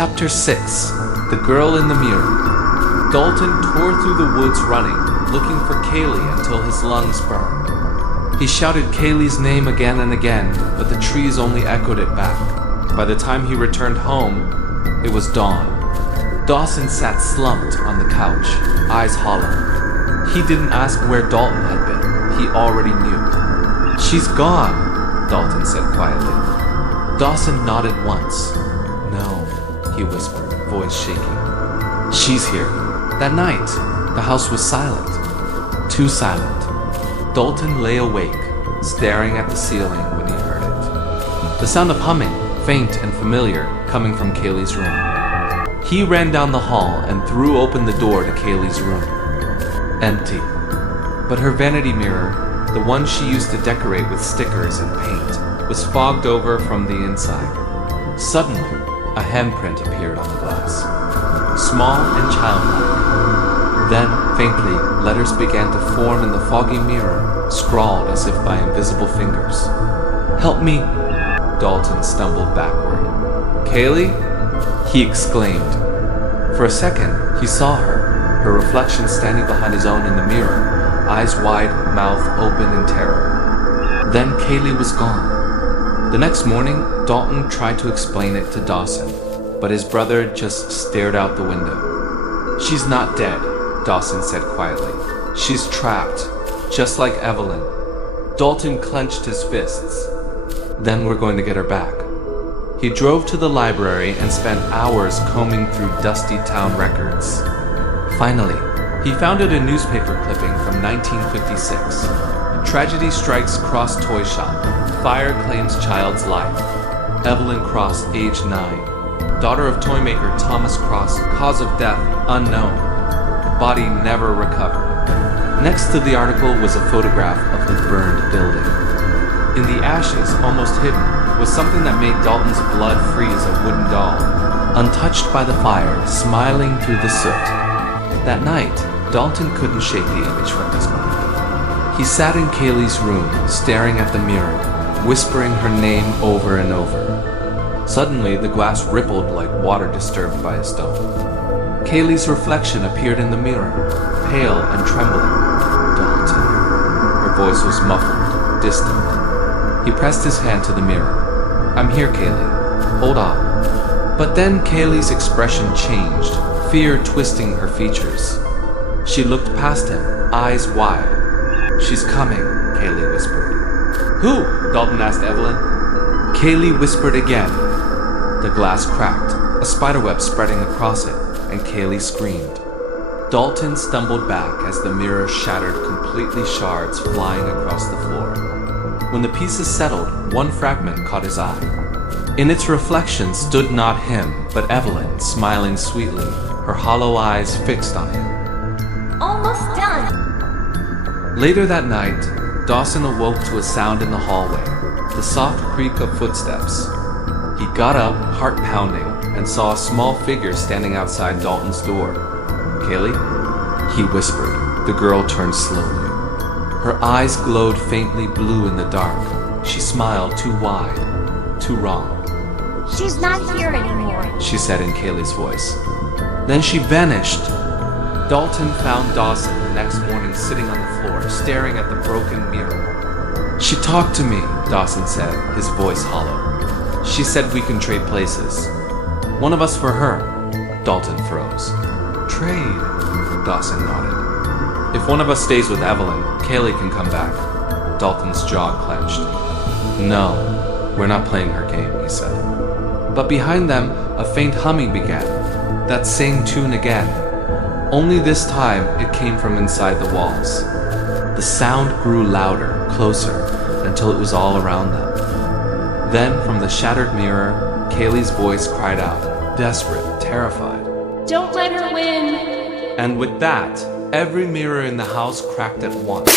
Chapter 6. The Girl in the Mirror. Dalton tore through the woods running, looking for Kaley until his lungs burned. He shouted Kaley's name again and again, but the trees only echoed it back. By the time he returned home, it was dawn. Dawson sat slumped on the couch, eyes hollow. He didn't ask where Dalton had been. He already knew. "She's gone," Dalton said quietly. Dawson nodded once. "No," he whispered, voice shaking. "She's here." That night, the house was silent. Too silent. Dalton lay awake, staring at the ceiling when he heard it. The sound of humming, faint and familiar, coming from Kaley's room. He ran down the hall and threw open the door to Kaley's room. Empty. But her vanity mirror, the one she used to decorate with stickers and paint, was fogged over from the inside. Suddenly, a handprint appeared on the glass. Small and childlike. Then, faintly, letters began to form in the foggy mirror, scrawled as if by invisible fingers. "Help me!" Dalton stumbled backward. "Kaley?" he exclaimed. For a second, he saw her reflection standing behind his own in the mirror, eyes wide, mouth open in terror. Then Kaley was gone. The next morning, Dalton tried to explain it to Dawson, but his brother just stared out the window. "She's not dead," Dawson said quietly. "She's trapped, just like Evelyn." Dalton clenched his fists. "Then we're going to get her back." He drove to the library and spent hours combing through dusty town records. Finally, he found a newspaper clipping from 1956. "Tragedy strikes Cross Toy Shop. Fire claims child's life. Evelyn Cross, age 9. Daughter of toymaker Thomas Cross, cause of death unknown. Body never recovered." Next to the article was a photograph of the burned building. In the ashes, almost hidden, was something that made Dalton's blood freeze, a wooden doll, untouched by the fire, smiling through the soot. That night, Dalton couldn't shake the image from his mind. He sat in Kaley's room, staring at the mirror, whispering her name over and over. Suddenly, the glass rippled like water disturbed by a stone. Kaley's reflection appeared in the mirror, pale and trembling. "Dalton." Her voice was muffled, distant. He pressed his hand to the mirror. "I'm here, Kaley. Hold on." But then Kaley's expression changed, fear twisting her features. She looked past him, eyes wide. "She's coming," Kaley whispered. "Who?" Dalton asked Evelyn. Kaley whispered again. The glass cracked, a spiderweb spreading across it, and Kaley screamed. Dalton stumbled back as the mirror shattered, completely, shards flying across the floor. When the pieces settled, one fragment caught his eye. In its reflection stood not him, but Evelyn, smiling sweetly, her hollow eyes fixed on him. "Almost done." Later that night, Dawson awoke to a sound in the hallway, the soft creak of footsteps. He got up, heart pounding, and saw a small figure standing outside Dalton's door. "Kaley?" he whispered. The girl turned slowly. Her eyes glowed faintly blue in the dark. She smiled too wide, too wrong. "She's not here anymore," she said in Kaley's voice. Then she vanished. Dalton found Dawson the next morning sitting on the floor, staring at the broken mirror. "She talked to me," Dawson said, his voice hollow. "She said we can trade places. One of us for her." Dalton froze. "Trade?" Dawson nodded. "If one of us stays with Evelyn, Kaley can come back." Dalton's jaw clenched. "No, we're not playing her game," he said. But behind them, a faint humming began. That same tune again. Only this time, it came from inside the walls. The sound grew louder, closer, until it was all around them. Then, from the shattered mirror, Kaley's voice cried out, desperate, terrified. "Don't let her win." And with that, every mirror in the house cracked at once.